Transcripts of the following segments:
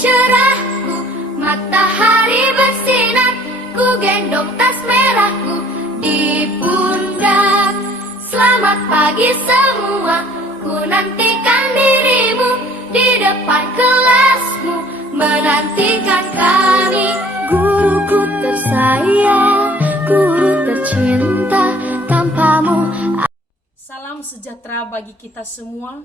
cerahku, matahari bersinar, ku gendong tas merahku di pundak. Selamat pagi semua, ku nantikan dirimu di depan kelasmu, menantikan kami. Guruku tersayang, guru tercinta, tanpamu. Salam sejahtera bagi kita semua.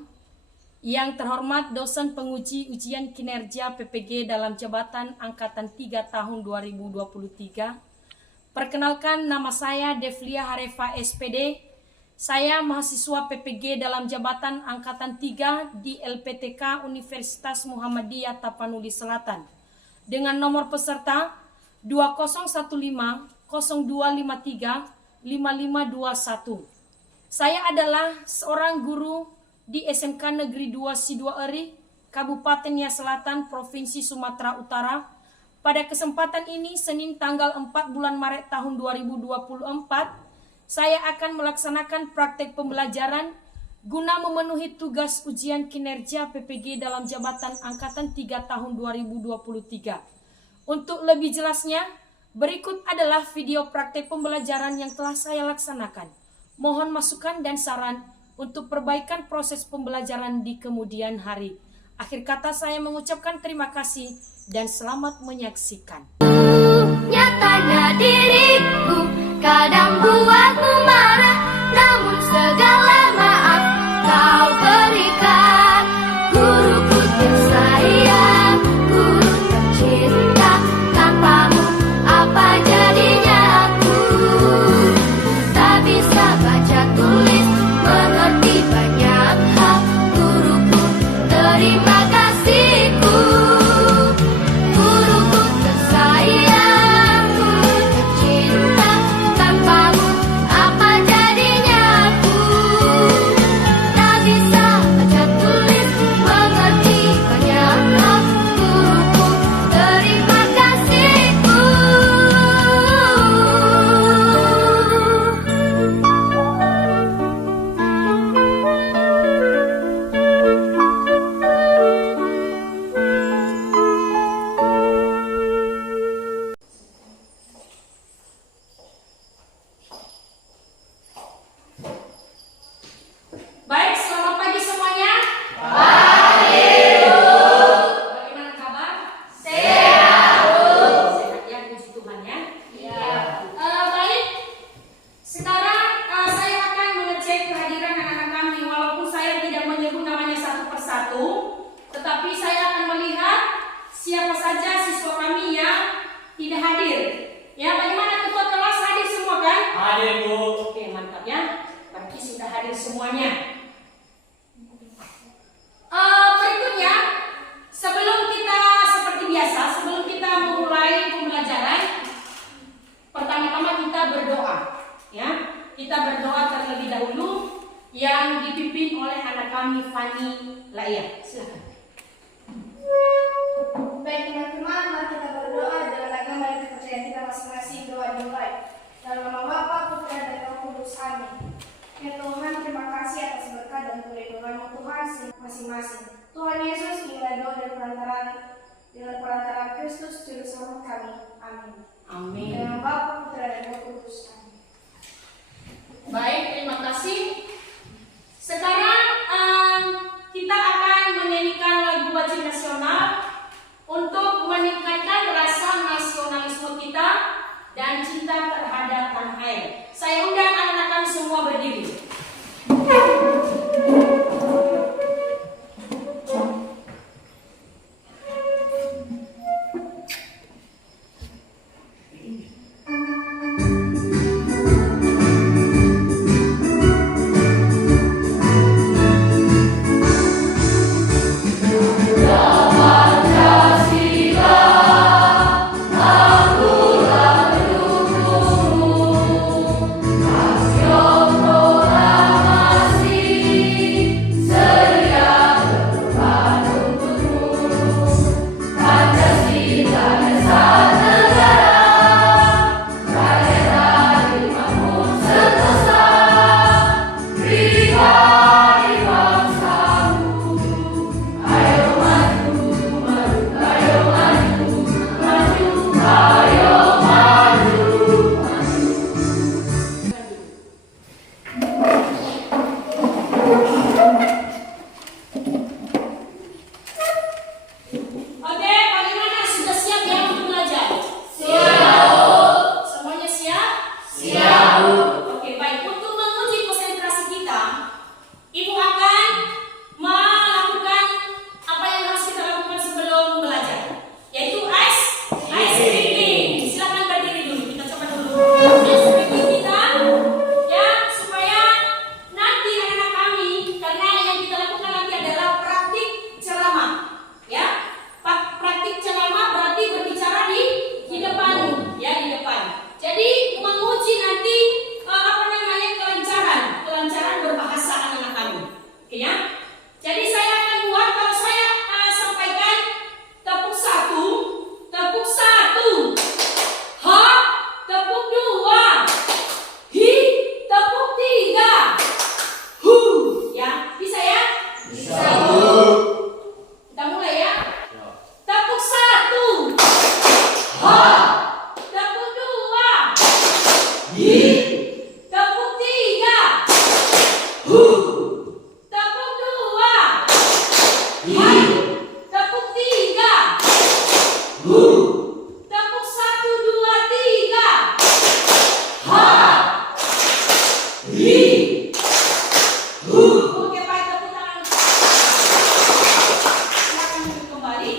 Yang terhormat dosen penguji ujian kinerja PPG dalam jabatan Angkatan 3 tahun 2023. Perkenalkan, nama saya Devlia Harefa SPD. Saya mahasiswa PPG dalam jabatan Angkatan 3 di LPTK Universitas Muhammadiyah Tapanuli Selatan. Dengan nomor peserta 2015 0253 5521. Saya adalah seorang guru di SMK Negeri 2 Sidoarjo, Kabupaten Nias Selatan, Provinsi Sumatera Utara. Pada kesempatan ini, Senin tanggal 4 bulan Maret tahun 2024, saya akan melaksanakan praktek pembelajaran guna memenuhi tugas ujian kinerja PPG dalam jabatan Angkatan 3 tahun 2023. Untuk lebih jelasnya, berikut adalah video praktek pembelajaran yang telah saya laksanakan. Mohon masukan dan saran untuk perbaikan proses pembelajaran di kemudian hari. Akhir kata saya mengucapkan terima kasih dan selamat menyaksikan. Nyatanya diriku kadang buatmu marah, namun segala maaf kau berikan. Guruku tersayang, guru tercinta, tanpamu apa jadinya aku? Tak bisa baca tulis, mengerti banyak hal. Guruku, terima kasihku. Guruku tersayang, guru tercinta, tanpamu apa jadinya aku? Tak bisa baca tulis, mengerti banyak hal. Guruku, terima kasihku. Baik, selamat pagi semuanya. Bagaimana kabar? Sehat ya, puji Tuhan ya. Baik, sekarang saya akan mengecek kehadiran anak-anak kami. Walaupun saya tidak menyebut namanya satu persatu, tetapi saya akan melihat siapa saja siswa kami yang tidak hadir. Ya, bagaimana ketua kelas hadir semua kan? Hadir, Bu. Oke, mantap ya. Berarti sudah hadir semuanya. Berikutnya, sebelum kita seperti biasa, sebelum kita memulai pembelajaran, pertama-tama kita berdoa, ya. Kita berdoa terlebih dahulu yang dipimpin oleh anak kami Fani Laia. Silakan. Baik teman-teman, mari kita berdoa dengan agama dan kepercayaan kita masing-masing. Doa dimulai. Dalam nama Bapa, Putra dan Roh Kudus. Amin. Ya Tuhan, terima kasih atas berkat dan perlindungan Tuhan masing-masing. Tuhan Yesus, inilah doa dan perantara Kristus Juru Selamat kami. Amin. Amin. Dalam nama Bapa, Putra dan Roh Kudus. Amin. Baik, terima kasih. Sekarang kita akan menyanyikan lagu wajib nasional untuk meningkatkan rasa nasionalisme kita dan cinta terhadap tanah air. Saya undang anak-anak kami semua berdiri. Oke, bagaimana? Sudah siap ya untuk belajar? Siap. Semuanya siap? Siap. Oke, baik. Untuk menguji konsentrasi kita, Ibu akan melakukan apa yang harus kita lakukan sebelum belajar, yaitu ice breaking. Silakan berdiri dulu. Kita coba dulu ice breaking kita, ya, supaya nanti anak-anak kami, karena yang kita lakukan nanti adalah praktik ceramah, ya. Praktik ceramah berarti berbicara di depan, ya, di depan. Jadi menguji nanti kelancaran berbahasa anak-anak kami. Oke ya. Jadi saya akan buat, kalau saya sampaikan tepuk 1, tepuk 1. Ha, tepuk 2. Hi, tepuk 3. Hu, ya. Bisa ya? Bisa. Kita mulai ya. Tepuk 1. Ha, tepuk 2. Hi, tepuk 3. Hu, tepuk 2. Hi, tepuk 3. Hu, tepuk 1, 2, 3. Ha, hi, hu. Oke, baik, tepuk tangan. Silakan duduk kembali.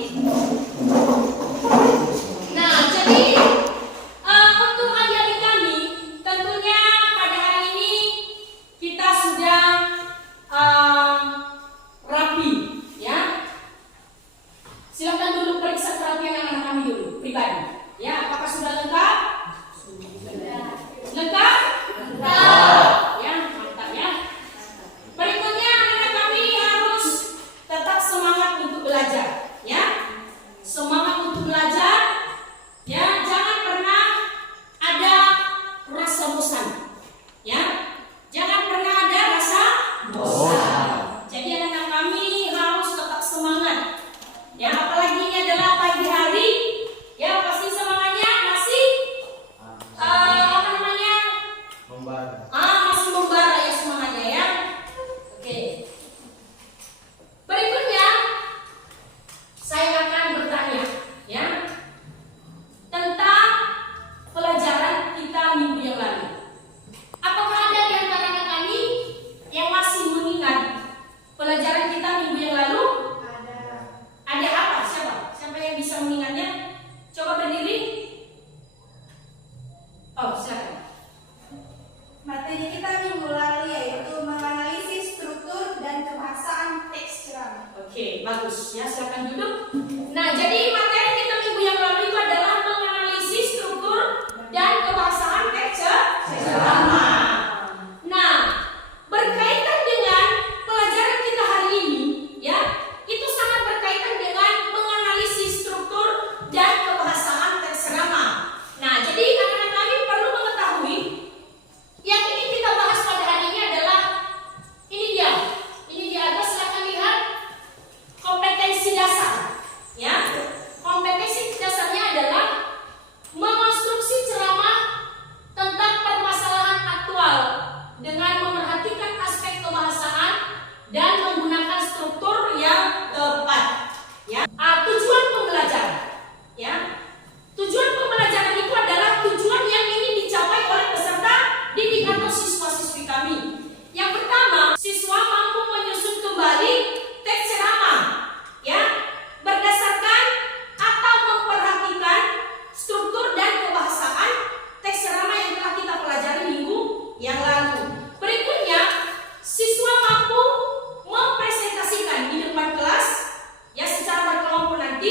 Nah, jadi untuk adik-adik kami, tentunya pada hari ini kita sudah rapi, ya. Silakan dulu periksa kerapian anak-anak kami dulu, pribadi. Ya, apakah sudah lengkap? Sudah. Lengkap? Lengkap. Ya, mantap ya. Berikutnya anak-anak kami harus tetap semangat untuk belajar, ya. Semangat untuk belajar, ya. Jangan pernah ada rasa bosan, ya. Jangan pernah ada rasa bosan. Jadi anak-anak kami harus tetap semangat, ya. Apalagi ini adalah pagi hari, ya. Pasti semangatnya masih apa namanya? Masih membara ya semangatnya, ya. Oke. Berikutnya saya akan bertanya, ya, tentang pelajaran kita minggu yang lalu. Apakah ada di antara anak kami yang masih mengingat pelajaran kita minggu yang lalu? Ada. Ada apa? Siapa yang bisa mengingatnya? Coba berdiri. Oh, silakan. Materi kita minggu lalu yaitu menganalisis struktur dan kebahasaan teks ceramah. Oke, bagus ya. Silakan duduk. Nah, jadi materi kita minggu yang lalu itu adalah menganalisis struktur dan kebahasaan teks ceramah. Nah, berkaitan dengan pelajaran kita hari ini, ya, itu sangat berkaitan dengan menganalisis struktur dan kebahasaan teks ceramah. Nah, jadi anak-anak kami perlu mengetahui yang ingin kita bahas pada hari ini adalah ini dia. Ini dia, ada, silakan lihat kompetensi dasar, ya. Kompetensi dasarnya adalah mengonstruksi ceramah tentang permasalahan aktual dengan memerhatikan aspek kebahasaan dan menggunakan struktur yang tepat, ya. Tujuan pembelajaran, ya. Tujuan pembelajaran itu adalah tujuan yang ingin dicapai oleh peserta didik atau siswa-siswi kami. Yang pertama, siswa mampu menyusun kembali teks ceramah, ya, berdasarkan atau memperhatikan struktur dan kebahasaan teks ceramah yang telah kita pelajari minggu yang lalu. Berikutnya, siswa mampu mempresentasikan di depan kelas, ya, secara berkelompok nanti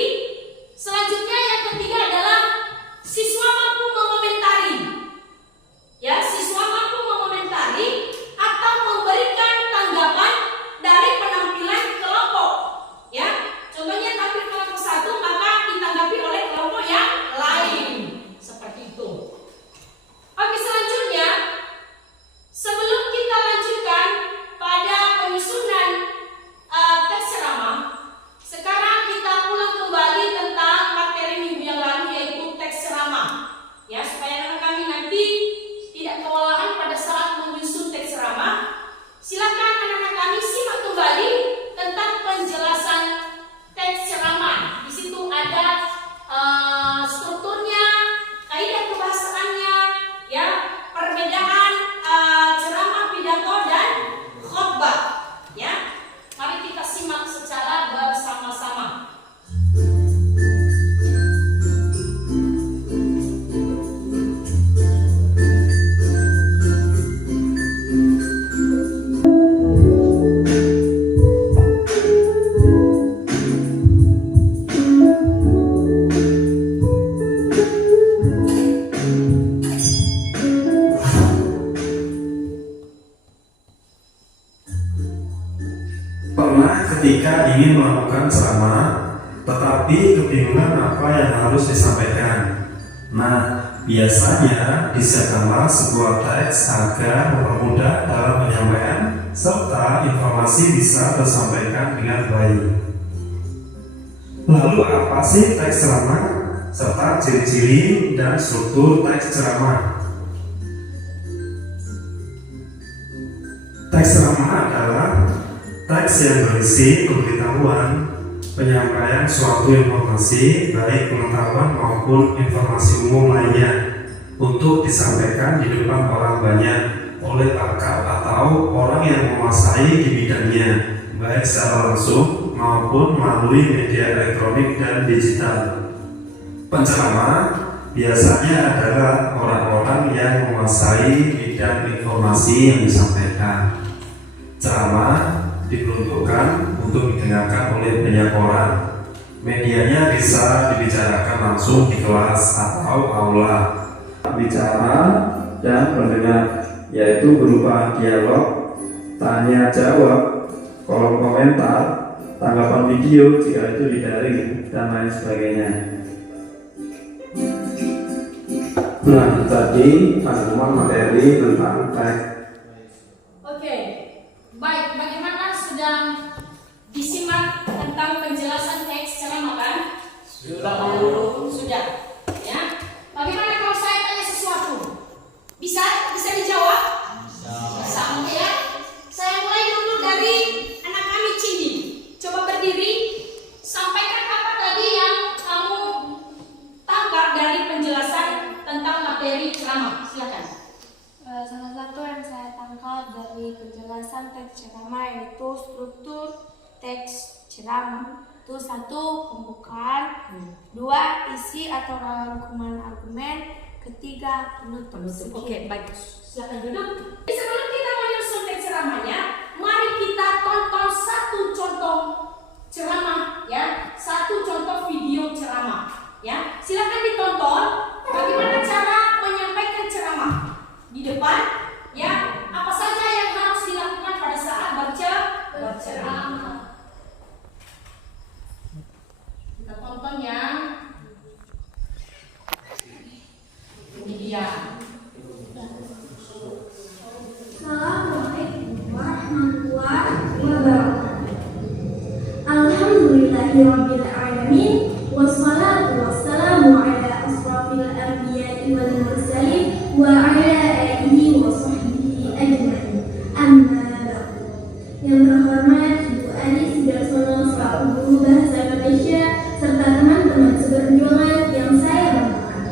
Pernah ketika ingin melakukan ceramah, tetapi kebingungan apa yang harus disampaikan. Nah, biasanya disiapkanlah sebuah teks agar mempermudah dalam penyampaian serta informasi bisa tersampaikan dengan baik. Lalu apa sih teks ceramah serta ciri-ciri dan struktur teks ceramah? Teks ceramah adalah teks yang berisi pemberitahuan, penyampaian suatu informasi, baik pengetahuan maupun informasi umum lainnya, untuk disampaikan di depan orang banyak oleh pakar atau orang yang menguasai di bidangnya, baik secara langsung maupun melalui media elektronik dan digital. Penceramah biasanya adalah orang-orang yang menguasai bidang informasi yang disampaikan. Ceramah diperuntukkan untuk didengarkan oleh banyak orang. Medianya bisa dibicarakan langsung di kelas atau aula. Bicara dan pendengar, yaitu berupa dialog, tanya jawab, kolom komentar, tanggapan video jika itu didaring, dan lain sebagainya. Nah, tadi pengumuman materi tentang teks. Oke, baik. Bagaimana sudah disimak tentang penjelasan teks ceramah kan? Sudah. Ya. Bagaimana kalau saya tanya sesuatu? Bisa dijawab? Bisa. Oke ya. Saya mulai dulu dari anak kami Cindy. Coba berdiri. Sampaikan apa tadi yang kamu tangkap dari penjelasan tentang materi ceramah. Silakan. Salah satu yang saya tangkap dari penjelasan teks ceramah yaitu struktur teks ceramah. Itu 1. Pembukaan, 2. Isi atau rangkuman argumen, 3. Penutup. Oke, baik. Silakan duduk. Sebelum kita menyusun teks ceramahnya, mari kita tonton satu contoh ceramah, ya, satu contoh video ceramah, ya. Silakan ditonton bagaimana cara menyampaikan ceramah di depan, ya. Apa saja yang harus dilakukan pada saat berceramah. Kita tonton ya. Ini dia. Assalamualaikum warahmatullahi wabarakatuh. Alhamdulillahirabbil alamin wassalatu wassalamu ala asrafil anbiya'i wal mursalin wa ala alihi wa sahbihi ajmain. Amma ba'du. Yang terhormat Ibu Ani Sudarsono selaku Guru Bahasa Indonesia serta teman-teman seperjuangan yang saya banggakan.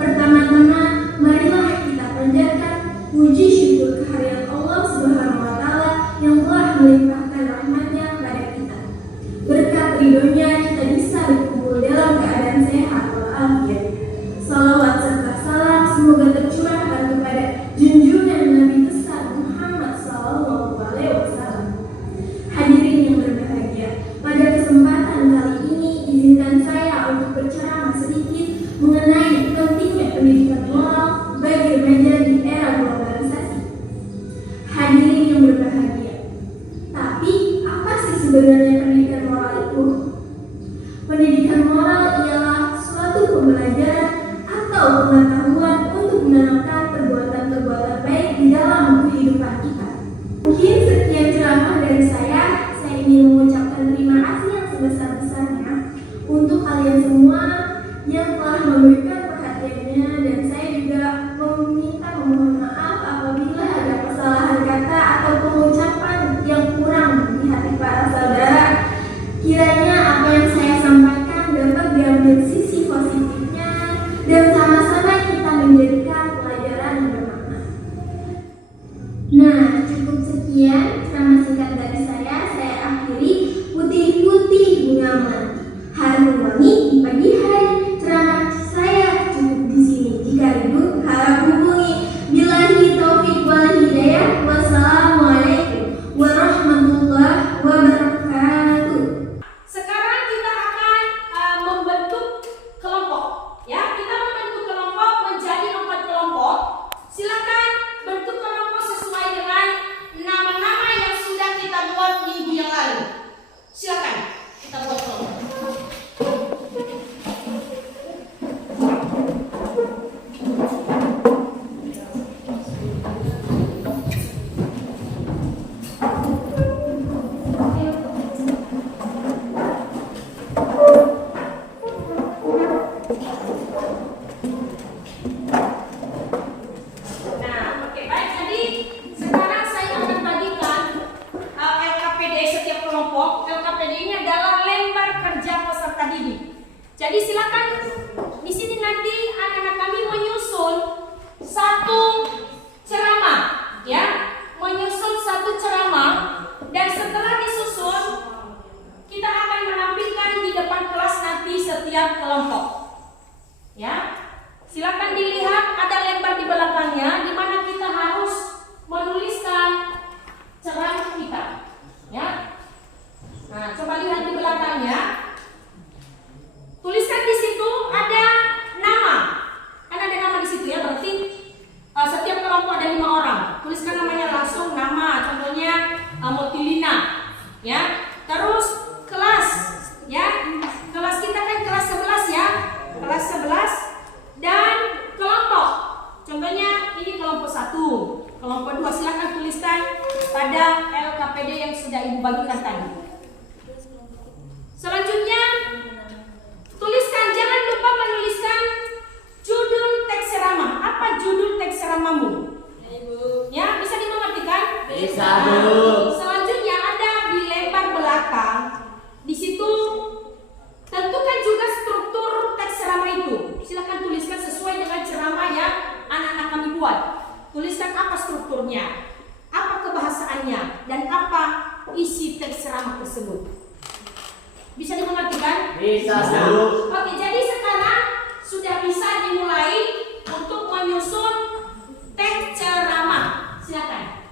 Pertama-tama, marilah kita panjatkan puji syukur kehadirat Allah Subhanahu wa Ta'ala yang telah melimpahkan rahmat-Nya kepada kita. Berkat ridhonya kita bisa berkumpul dalam keadaan sehat walafiat. Salawat serta salam semoga tercurahkan kepada junjungan Nabi besar Muhammad Sallallahu Alaihi Wasallam. Hadirin yang berbahagia, pada kesempatan kali ini izinkan saya untuk berceramah sedikit mengenai pentingnya pendidikan moral bagi remaja di era globalisasi. Hadirin yang berbahagia, tapi apa sih sebenarnya pendidikan moral itu? Pendidikan moral ialah suatu pembelajaran atau pengetahuan untuk menanamkan perbuatan-perbuatan baik di dalam kehidupan kita. Mungkin sekian ceramah dari saya ingin mengucapkan terima kasih yang sebesar-besarnya untuk kalian semua yang telah memberikan perhatiannya, dan saya juga meminta memohon maaf apabila ada kesalahan kata atau pengucapan yang kurang di hati para saudara. Kiranya kelompok, LKPD-nya adalah lembar kerja peserta didik. Jadi silakan di sini nanti anak-anak kami menyusun satu ceramah, ya, menyusun satu ceramah, dan setelah disusun kita akan menampilkan di depan kelas nanti setiap kelompok. Ya, silakan dilihat ada lembar di belakangnya di mana kita harus menuliskan ceramah kita. Ya, nah coba lihat di belakangnya. Tuliskan di situ ada nama, kan ada nama di situ ya, berarti setiap kelompok ada 5 orang. Tuliskan namanya langsung, nama, contohnya Motilina, ya. Terus kelas, ya, kelas kita kan kelas 11 ya, kelas 11, dan kelompok, contohnya ini kelompok 1, kelompok 2, silakan tuliskan pada LKPD yang sudah ibu bagikan tadi. Selanjutnya tuliskan, jangan lupa menuliskan judul teks ceramah. Apa judul teks ceramahmu? Ya, bisa dimengertikan? Bisa, Bu. Selanjutnya ada di lembar belakang. Di situ tentukan juga struktur teks ceramah itu. Silakan tuliskan sesuai dengan ceramah yang anak-anak kami buat. Tuliskan apa strukturnya, apa kebahasaannya, dan apa isi teks ceramah tersebut. Bisa dimengertikan? Bisa, Bu. Oke, jadi sekarang sudah bisa dimulai untuk menyusun teks ceramah. Silakan.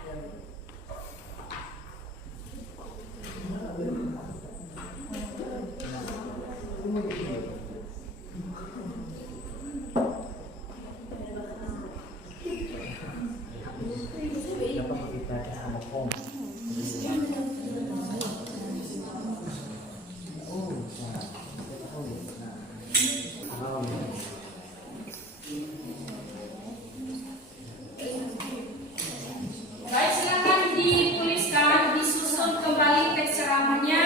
Baik, silakan dituliskan, disusun kembali teks ceramahnya.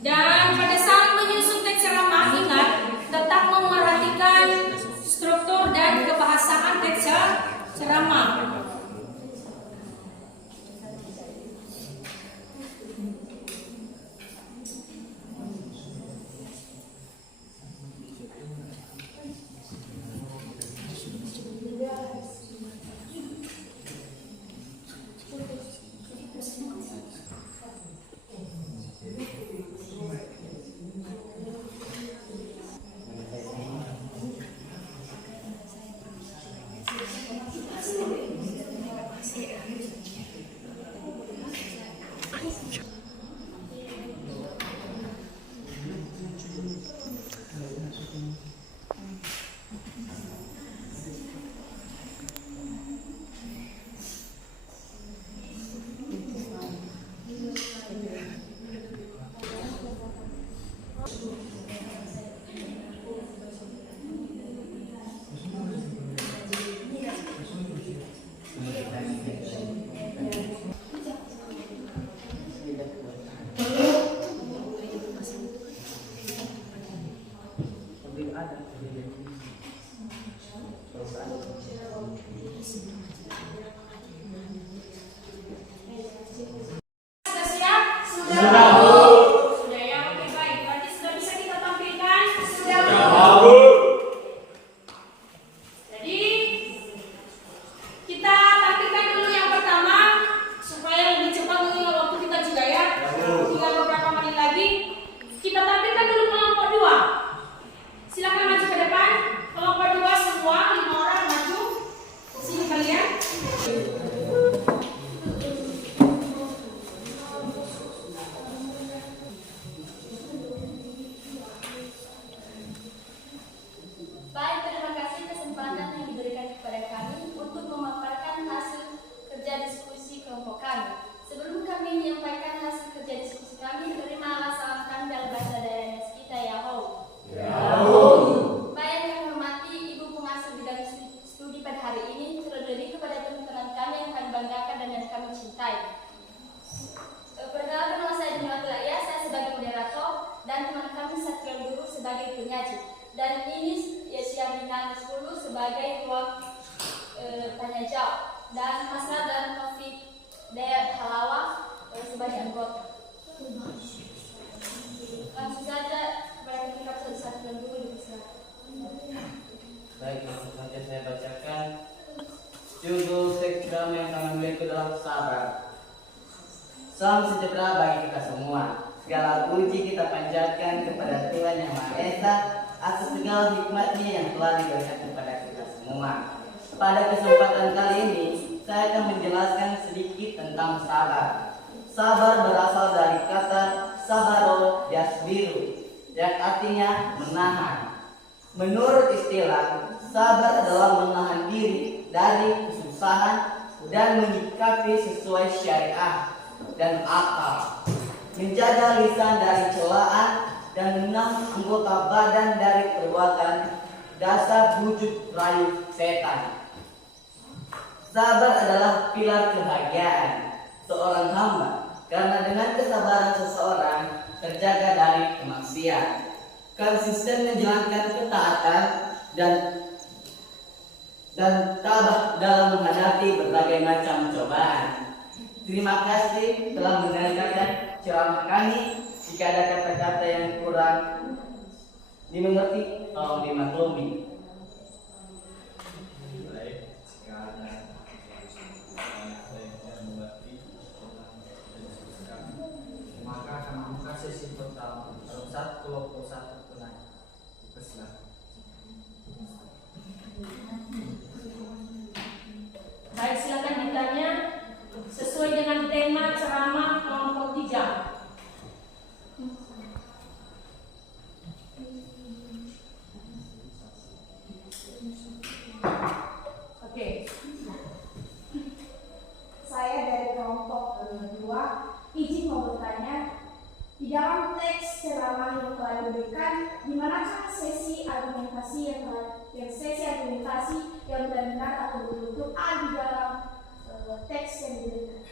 Dan pada saat menyusun teks ceramah, ingat tetap memperhatikan struktur dan kebahasaan teks ceramah. Sudah siap? Sudah, Bu. Sudah ya, oke baik. Berarti sudah bisa kita tampilkan? Sudah. Bu. Jadi kita tampilkan dulu yang pertama supaya lebih cepat mengingat waktu kita juga ya. Tinggal beberapa menit lagi. Kita tampilkan dulu kelompok 2. Silakan maju ke depan. Kelompok 2 semua 5 orang maju. Sini kalian. Baik, terima kasih kesempatan yang diberikan kepada kami untuk memaparkan hasil kerja diskusi kelompok kami. Sebelum kami menyampaikan hasil kerja diskusi kami, terimalah salam kami dalam bahasa daerah kita, Yahoo. Baik, yang kami hormati Ibu pengasuh bidang studi pada hari ini, terlebih kepada teman-teman kami yang kami banggakan dan yang kami cintai. Perkenalkan, nama saya Dina Tulaya, saya sebagai moderator, dan teman kami Satria Guru sebagai penyaji. Dan ini Siang Bintang 10 sebagai ruang tanya jawab, dan Hasna dan Taufik sabar. Salam sejahtera bagi kita semua. Segala puji kita panjatkan kepada Tuhan Yang Maha Esa atas segala hikmat-Nya yang telah diberikan kepada kita semua. Pada kesempatan kali ini, saya akan menjelaskan sedikit tentang sabar. Sabar berasal dari kata sabaro yasbiru, yang artinya menahan. Menurut istilah, sabar adalah menahan diri dari kesusahan dan menyikapi sesuai syariah dan akal, menjaga lisan dari celaan dan menahan anggota badan dari perbuatan dasar bujuk rayu setan. Sabar adalah pilar kebahagiaan seorang hamba, karena dengan kesabaran seseorang terjaga dari kemaksiatan, konsisten menjalankan ketaatan dan tabah dalam menghadapi berbagai macam cobaan. Terima kasih telah mendengarkan ceramah kami. Jika ada kata-kata yang kurang dimengerti, tolong dimaklumi. Maka akan membuka sesi pertama. Kalau satu kelompok satu penanya, dipersilakan. Baik, silakan ditanya sesuai dengan tema ceramah kelompok 3. Oke. Saya dari kelompok 2, izin mau bertanya, di dalam teks ceramah yang telah diberikan, di manakah sesi argumentasi yang benar-benar atau betul-betul ada di dalam teks yang diberikan?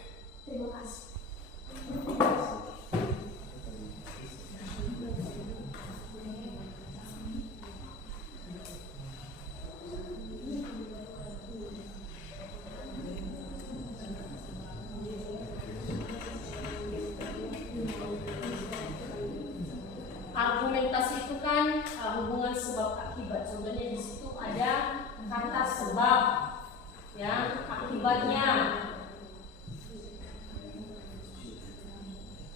Terima kasih. Argumentasi itu kan hubungan sebab akibat. Sebenarnya di situ ada kata sebab, ya, akibatnya.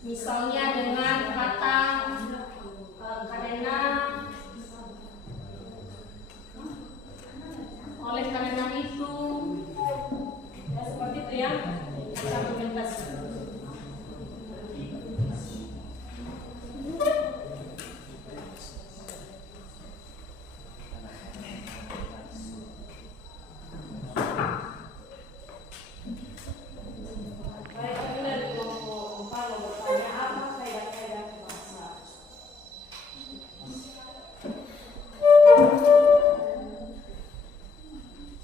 Misalnya dengan kata karena, oleh karena itu, ya, seperti itu ya, argumentasi.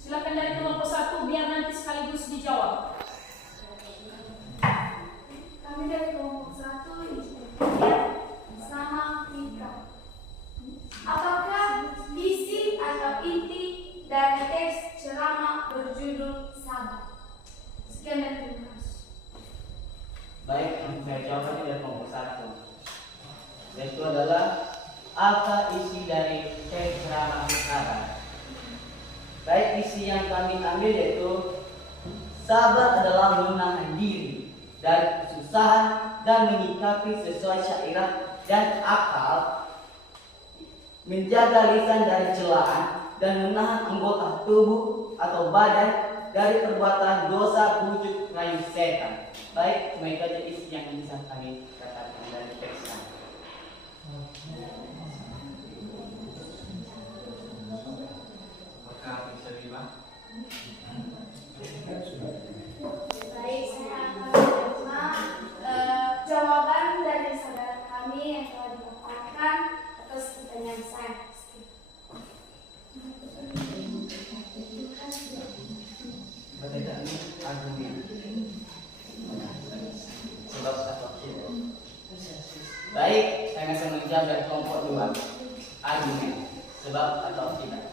Silakan dari kelompok 1 biar nanti sekaligus dijawab. Kami dari kelompok 1 sama Mika. Apakah isi atau inti dari teks ceramah berjudul sabar? Sekian dan terima kasih. Baik, saya jawab dari kelompok 1. Yaitu adalah apa isi dari teks ceramah sabar. Baik, isi yang kami ambil yaitu sabar adalah menahan diri dari kesusahan dan menyikapi sesuai syariat dan akal, menjaga lisan dari celaan dan menahan anggota tubuh atau badan dari perbuatan dosa bujuk rayu setan. Baik, cuma itu aja isi yang bisa kami katakan dari teks kami. Apakah diterima? Baik, saya akan menerima jawaban dari saudara kami yang telah dipaparkan atas pertanyaan saya. Pertanyaan ini argumen. Sebab atau tidak. Baik, saya akan menjawab dari kelompok 2. Argumen, sebab atau tidak.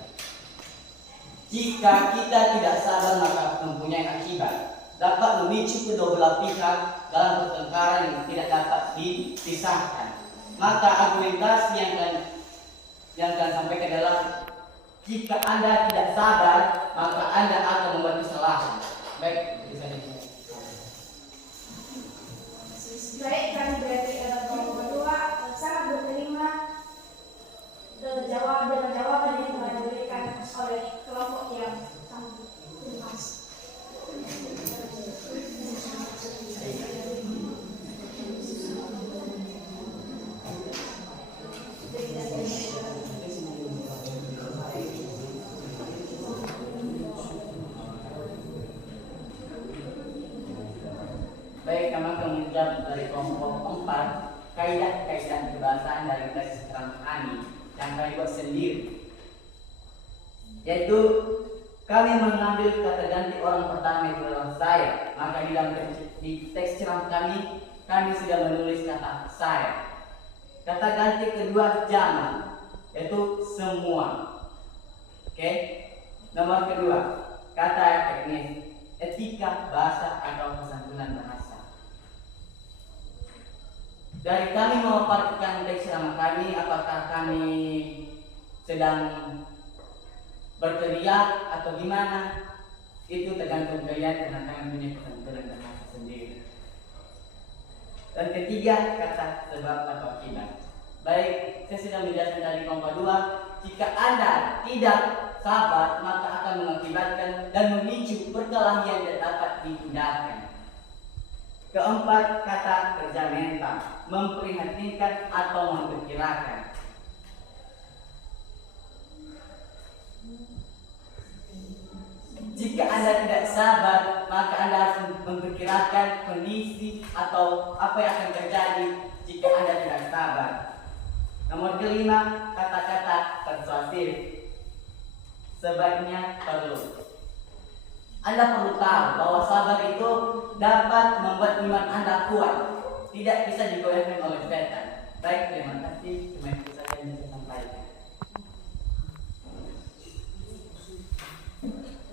Jika kita tidak sabar maka mempunyai akibat, dapat memicu kedua belah pihak dalam pertengkaran yang tidak dapat dipisahkan. Maka argumentasi yang akan sampaikan adalah jika Anda tidak sabar, maka Anda akan membuat kesalahan. Baik, itu saja. Baik, kami akan menjawab dari kelompok 4 kaidah-kaidah kebahasaan dari teks ceramah kami yang kami buat sendiri. Yaitu kami mengambil kata ganti orang pertama itu adalah saya. Maka di teks ceramah kami sudah menulis kata saya. Kata ganti kedua jamak, yaitu semua. Oke. Nomor kedua, kata teknis, etika bahasa atau kesantunan bahasa. Dari kami memaparkan teks ceramah kami, apakah kami sedang berteriak atau gimana, itu tergantung kalian karena kami punya kesantunan bahasa sendiri. Dan ketiga, kata sebab atau akibat. Baik, saya sudah menjelaskan dari kelompok 2, jika Anda tidak sabar maka akan mengakibatkan dan memicu perkelahian yang dapat dihindarkan. Keempat, kata kerja mental, memprihatinkan atau memperkirakan. Jika Anda tidak sabar, maka Anda harus memperkirakan kondisi atau apa yang akan terjadi jika Anda tidak sabar. Nomor kelima, kata-kata persuasif. Sebaiknya perlu. Anda perlu tahu bahwa sabar itu dapat membuat iman Anda kuat, tidak bisa digoyahkan oleh setan. Baik, terima kasih. Cuma itu saja yang saya sampaikan.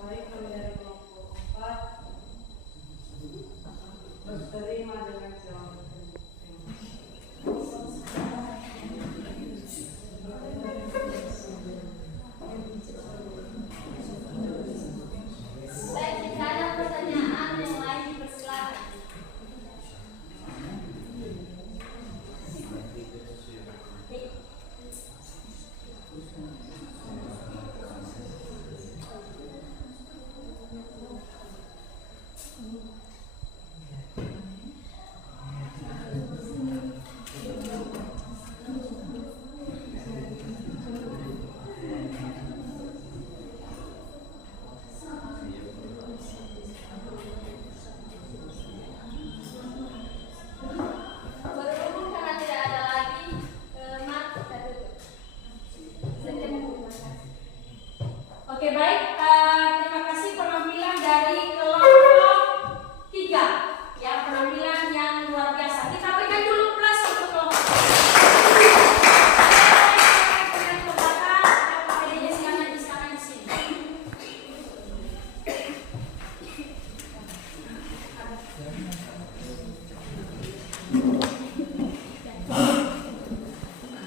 Baik, kami dari kelompok 4 berterima dengan jawaban. Baik, jika ada pertanyaan yang lain dipersilakan. Berhubung karena tidak ada lagi, mari kita tutup. Sekian, terima kasih. Oke, baik. Terima kasih penampilan dari kelompok 3. Ya, penampilan yang luar biasa. Kita berikan dulu plus untuk kelompok 3. Kita ke belakang, ada Pak PDJ silakan di sini.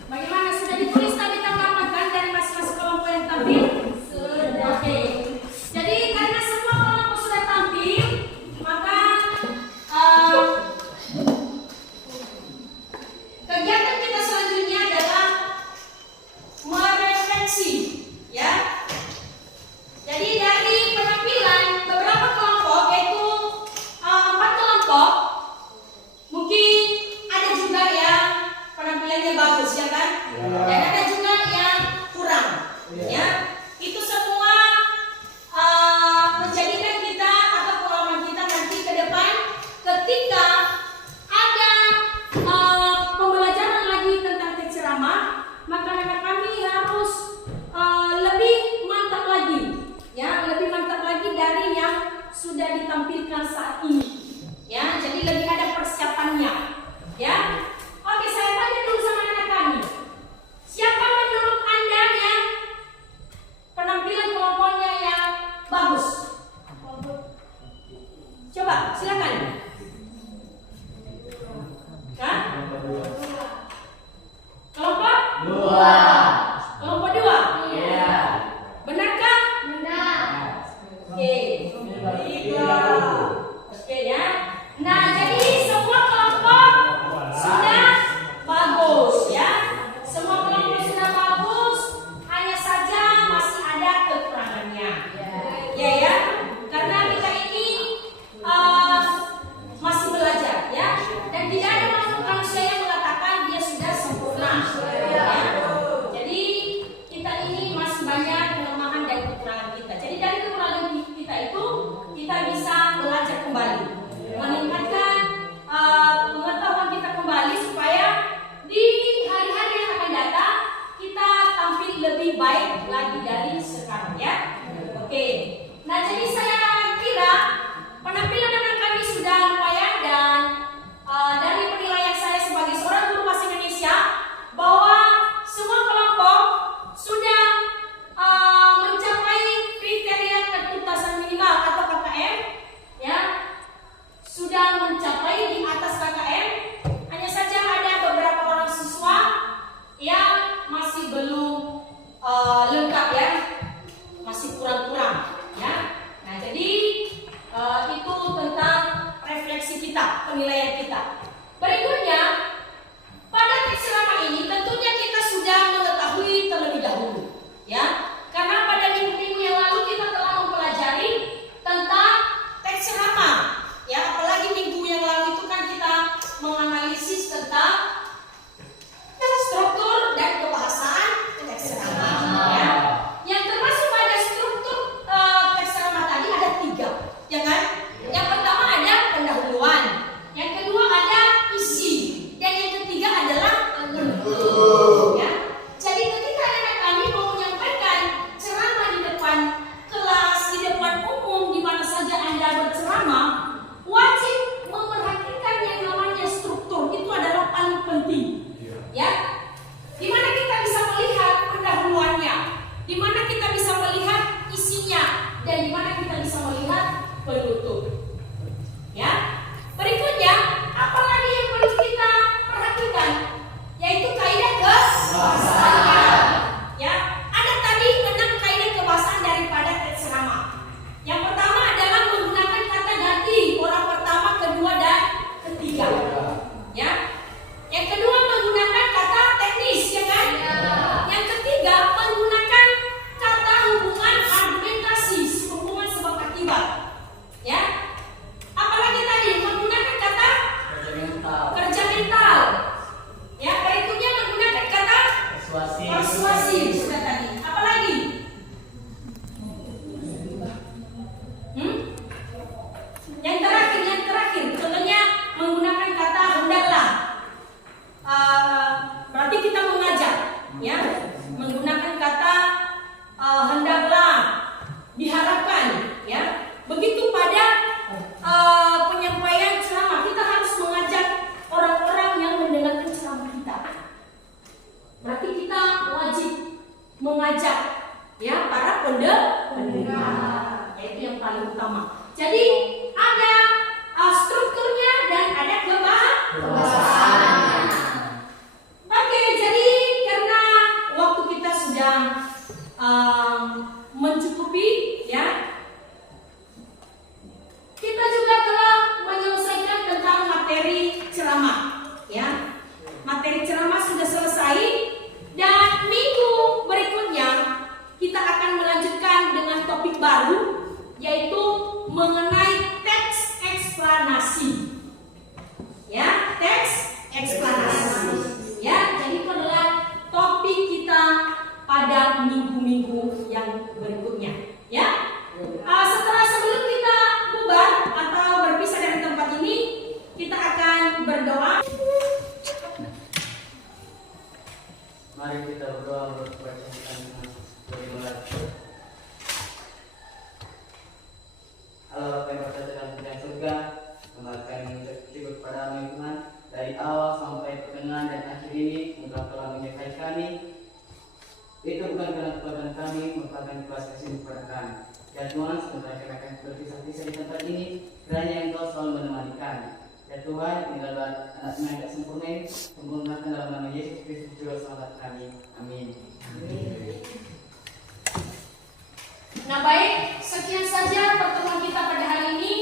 Bagaimana, sudah ditulis tadi tanggapan kan dari masing-masing kelompok yang tampil? Sudah. Oke. Jadi karena semua kelompok sudah tampil, maka kegiatan kita selanjutnya adalah merefleksi, ya. Jadi dari penampilan beberapa kelompok, yaitu 4 kelompok, mungkin ada juga yang penampilannya bagus, ya kan? Dan ada juga yang kurang, ya. Itu semua menjadikan kita atau pengalaman kita nanti ke depan ketika ada pembelajaran lagi tentang teks ceramah, maka rekan kami harus lebih mantap lagi, ya, lebih mantap lagi dari yang sudah ditampilkan saat ini, ya. Jadi kita, penilaian kita. Berikutnya, pada teks ceramah ini tentunya kita sudah mengetahui terlebih dahulu, ya. Karena pada minggu-minggu yang lalu kita telah mempelajari tentang teks ceramah, ya. Apalagi minggu yang lalu itu kan kita menganalisis tentang struktur dan kebahasan teks ceramah, ya. Yang termasuk pada struktur teks ceramah tadi ada 3, ya kan? Yang pertama ada pendahuluan, yang kedua ada isi, dan yang ketiga adalah penutup, ya. Jadi ketika anak kami mau menyampaikan ceramah di depan kelas, di depan umum, di mana saja Anda berceramah, wajib memperhatikan yang namanya struktur. Itu adalah paling penting, ya. Di mana kita bisa melihat pendahuluannya, di mana kita bisa melihat isinya, dan di mana kita bisa melihat penutup, ya. Berikutnya, apalagi yang perlu kita perhatikan, yaitu kaidah kebahasaan, ya. Ada tadi 6 kaidah kebahasaan daripada teks ceramah. Yang pertama adalah menggunakan kata ganti orang pertama, kedua, dan ketiga, ya. Yang kedua menggunakan kata teknis, ya kan? Yang ketiga menggunakan kata hubungan argumentasi, hubungan sebab akibat, ya. Apalagi tadi menggunakan kata kerja mental, ya. Berikutnya menggunakan kata persuasi, sudah tadi. Apalagi? Yang terakhir, contohnya menggunakan kata hendaklah. Berarti kita mengajak, ya. Menggunakan kata hendaklah, diharapkan, ya. Begitu pada penyampaian ceramah, kita harus mengajak orang-orang yang mendengarkan ceramah kita. Berarti kita wajib mengajak, ya, para pendengar, yaitu yang paling utama. Jadi ada strukturnya dan ada kebahasan. Oke, jadi karena waktu kita sudah mencukupi, ya. Kita juga telah menyelesaikan tentang materi ceramah, ya. Materi ceramah sudah selesai, dan minggu berikutnya kita akan melanjutkan dengan topik baru, yaitu mengenai teks eksplanasi, ya. Teks eksplanasi, ya. Jadi itu adalah topik kita pada minggu-minggu yang berikutnya, ya. Sebelum kita bubar atau berpisah dari tempat ini, kita akan berdoa. Mari kita berdoa menurut bacaan beriman. Allah Bapa yang berada dalam kerajaan surga, kembalikan syukur kepada-Mu Tuhan, dari awal sampai pertengahan dan akhir ini, Engkau telah menyertai kami. Itu bukan karena kekuatan kami, merupakan kuasa kasih kepada kami. Ya Tuhan, sementara kami akan berpisah-pisah di tempat ini, kiranya Engkau selalu menemani kami. Ya Tuhan, ini adalah anak-Mu yang tak sempurna, sempurnakan dalam nama Yesus Kristus Juru Selamat kami. Amin. Nah baik, sekian saja pertemuan kita pada hari ini.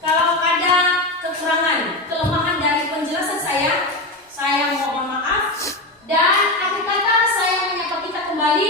Kalau ada kekurangan, kelemahan dari penjelasan saya mohon maaf. Dan akhir kata saya menyapa kita kembali